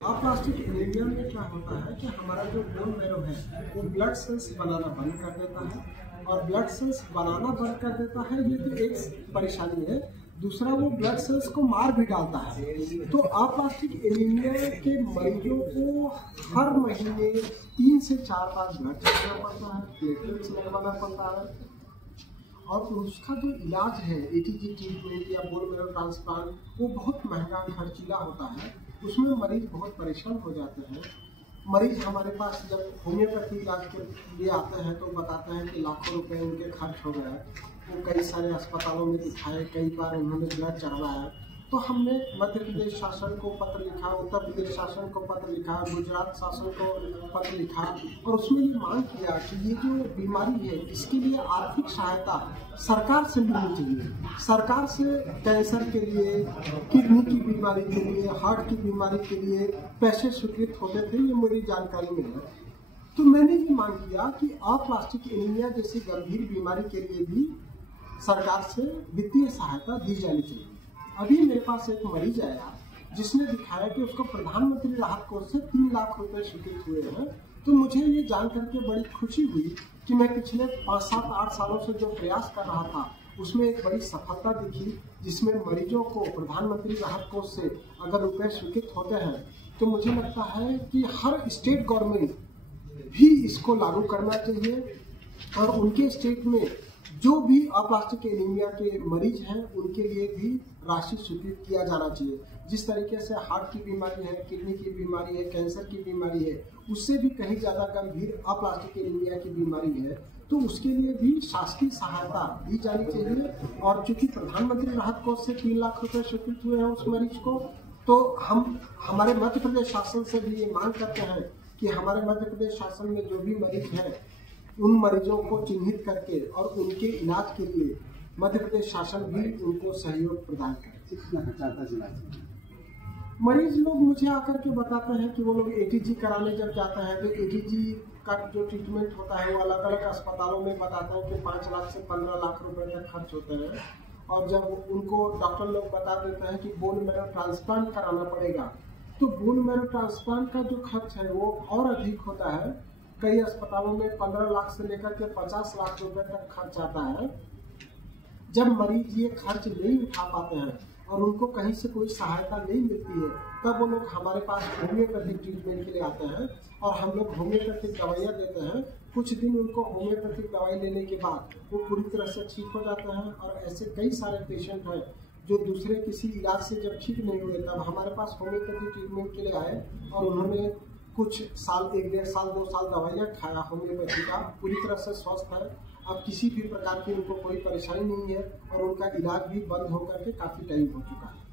Plastic anaemia में क्या होता है कि हमारा जो बोन मैरो है वो ब्लड सेल्स बनाना बंद कर देता है और ब्लड सेल्स बनाना बंद कर देता है। ये तो एक परेशानी है। दूसरा, वो ब्लड सेल्स को मार भी डालता है। तो प्लास्टिक एनीमिया के मरीजों को हर महीने 3 से 4 बार ब्लड चढ़ाना पड़ता है, प्लेटलेट्स लगवाना पड़ता है और उसका जो इलाज है एटीजी ट्रीटमेंट या बोन मैरो ट्रांसप्लांट वो बहुत महंगा खर्चीला होता है। उसमें मरीज बहुत परेशान हो जाते हैं। मरीज हमारे पास जब होम्योपैथी इलाज के लिए आते हैं तो बताते हैं कि लाखों रुपए उनके खर्च हो गए। वो कई सारे अस्पतालों में दिखाए, कई बार उन्होंने ब्लड चढ़वाया। तो हमने मध्य प्रदेश शासन को पत्र लिखा, उत्तर प्रदेश शासन को पत्र लिखा, गुजरात शासन को पत्र लिखा और उसमें ये मांग किया कि ये जो बीमारी है इसके लिए आर्थिक सहायता सरकार से मिलनी चाहिए। सरकार से कैंसर के लिए, किडनी की बीमारी के लिए, हार्ट की बीमारी के लिए पैसे स्वीकृत होते थे, ये मेरी जानकारी में है। तो मैंने ये मांग किया कि प्लास्टिक एनीमिया जैसी गंभीर बीमारी के लिए भी सरकार से वित्तीय सहायता दी जानी चाहिए। अभी मेरे पास एक मरीज आया जिसने दिखाया कि उसको प्रधानमंत्री राहत कोष से 3 लाख रुपए स्वीकृत हुए हैं। तो मुझे ये जान करके बड़ी खुशी हुई कि मैं पिछले 5, 7, 8 सालों से जो प्रयास कर रहा था उसमें एक बड़ी सफलता दिखी, जिसमें मरीजों को प्रधानमंत्री राहत कोष से अगर रुपए स्वीकृत होते हैं तो मुझे लगता है कि हर स्टेट गवर्नमेंट भी इसको लागू करना चाहिए और उनके स्टेट में जो भी प्लास्टिक एनीमिया के मरीज हैं उनके लिए भी राशि स्वीकृत किया जाना चाहिए। जिस तरीके से हार्ट की बीमारी है, किडनी की बीमारी है, कैंसर की बीमारी है, उससे भी कहीं ज़्यादा गंभीर प्लास्टिक एनीमिया की बीमारी है, तो उसके लिए भी शासकीय सहायता दी जानी चाहिए। और चूंकि प्रधानमंत्री राहत कोष से 3 लाख रुपए स्वीकृत हुए हैं उस मरीज को, तो हम हमारे मध्य प्रदेश शासन से भी ये मांग करते हैं कि हमारे मध्य प्रदेश शासन में जो भी मरीज हैं उन मरीजों को चिन्हित करके और उनके इलाज के लिए मध्य प्रदेश शासन भी उनको सहयोग प्रदान करे। मरीज लोग मुझे आकर के बताते हैं कि वो लोग एटीजी कराने जब जाते हैं तो एटीजी का जो ट्रीटमेंट होता है वो अलग अलग अस्पतालों में बताते हैं कि 5 लाख से 15 लाख रुपए तक खर्च होते हैं। और जब उनको डॉक्टर लोग बता देते हैं कि बोन मैरो ट्रांसप्लांट कराना पड़ेगा, तो बोन मैरो ट्रांसप्लांट का जो खर्च है वो और अधिक होता है। कई अस्पतालों में 15 लाख से लेकर के 50 लाख रुपए तक खर्च आता है। जब मरीज ये खर्च नहीं उठा पाते हैं और उनको कहीं से कोई सहायता नहीं मिलती है, तब वो लोग हमारे पास होम्योपैथिक ट्रीटमेंट के लिए आते हैं और हम लोग होम्योपैथिक दवाइयाँ देते हैं। कुछ दिन उनको होम्योपैथिक दवाई लेने के बाद वो पूरी तरह से ठीक हो जाते हैं। और ऐसे कई सारे पेशेंट हैं जो दूसरे किसी इलाज से जब ठीक नहीं हुए तब हमारे पास होम्योपैथिक ट्रीटमेंट के लिए आए और उन्होंने कुछ साल, 1, 1.5 साल, 2 साल दवाइयाँ खाया होम्योपैथी का, पूरी तरह से स्वस्थ है। अब किसी भी प्रकार की उनको कोई परेशानी नहीं है और उनका इलाज भी बंद होकर के काफ़ी टाइम हो चुका है।